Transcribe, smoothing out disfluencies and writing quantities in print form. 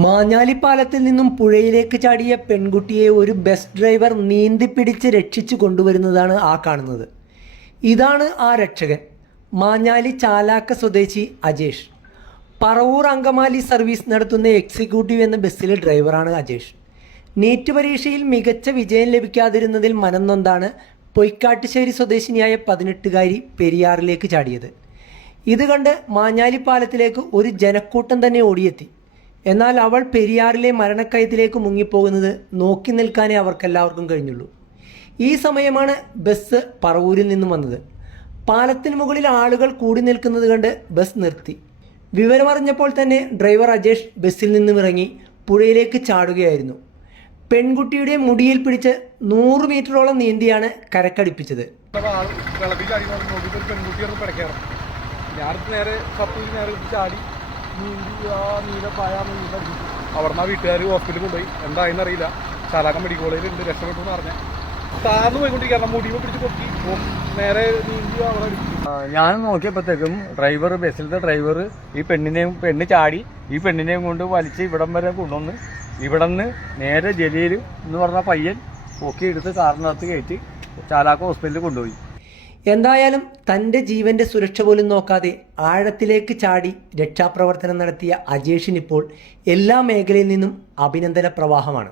മാഞ്ഞാലിപ്പാലത്തിൽ നിന്നും പുഴയിലേക്ക് ചാടിയ പെൺകുട്ടിയെ ഒരു ബസ് ഡ്രൈവർ നീന്തിപ്പിടിച്ച് രക്ഷിച്ചു കൊണ്ടുവരുന്നതാണ് ആ കാണുന്നത്. ഇതാണ് ആ രക്ഷകൻ, മാഞ്ഞാലി ചാലാക്ക സ്വദേശി അജേഷ്. പറവൂർ അങ്കമാലി സർവീസ് നടത്തുന്ന എക്സിക്യൂട്ടീവ് എന്ന ബസ്സിലെ ഡ്രൈവറാണ് അജേഷ്. നീറ്റ് പരീക്ഷയിൽ മികച്ച വിജയം ലഭിക്കാതിരുന്നതിൽ മനം നൊന്താണ് പൊയ്ക്കാട്ടുശ്ശേരി സ്വദേശിനിയായ 18-കാരി പെരിയാറിലേക്ക് ചാടിയത്. ഇത് കണ്ട് മാഞ്ഞാലിപ്പാലത്തിലേക്ക് ഒരു ജനക്കൂട്ടം തന്നെ ഓടിയെത്തി. എന്നാൽ അവൾ പെരിയാറിലെ മരണക്കയത്തിലേക്ക് മുങ്ങിപ്പോകുന്നത് നോക്കി നിൽക്കാനേ അവർക്കെല്ലാവർക്കും കഴിഞ്ഞുള്ളൂ. ഈ സമയമാണ് ബസ് പറവൂരിൽ നിന്നും വന്നത്. പാലത്തിന് മുകളിൽ ആളുകൾ കൂടി നിൽക്കുന്നത് കണ്ട് ബസ് നിർത്തി. വിവരമറിഞ്ഞപ്പോൾ തന്നെ ഡ്രൈവർ അജേഷ് ബസ്സിൽ നിന്നും ഇറങ്ങി പുഴയിലേക്ക് ചാടുകയായിരുന്നു. പെൺകുട്ടിയുടെ മുടിയിൽ പിടിച്ച് 100 മീറ്ററോളം നീന്തിയാണ് കരക്കടിപ്പിച്ചത്. അവിടുന്ന് വീട്ടുകാർ ഹോസ്പിറ്റലിൽ കൊണ്ടുപോയി. എന്തായെന്ന് അറിയില്ല. ചാലാക്ക മെഡിക്കൽ കോളേജിലുണ്ട്, രക്ഷപ്പെട്ടു എന്ന് പറഞ്ഞാൽ താന്ന് പോയിക്കൊണ്ടിരിക്കുക. മുടിവ് പിടിച്ച് കൊത്തി നേരെ നീന്തി അവിടെ. ഞാൻ നോക്കിയപ്പോഴത്തേക്കും ബസ്സിലത്തെ ഡ്രൈവർ പെണ്ണ് ചാടി ഈ പെണ്ണിനെയും കൊണ്ട് വലിച്ച് ഇവിടം വരെ കൊണ്ടുവന്ന് ഇവിടെ നിന്ന് നേരെ ജലീൽ എന്ന് പറഞ്ഞ പയ്യൻ പൊക്കിയെടുത്ത് കാറിനകത്ത് കയറ്റി ചാലാക്ക ഹോസ്പിറ്റലിൽ കൊണ്ടുപോയി. എന്തായാലും തൻ്റെ ജീവന്റെ സുരക്ഷ പോലും നോക്കാതെ ആഴത്തിലേക്ക് ചാടി രക്ഷാപ്രവർത്തനം നടത്തിയ അജേഷിനിപ്പോൾ എല്ലാ മേഖലയിൽ നിന്നും അഭിനന്ദന പ്രവാഹമാണ്.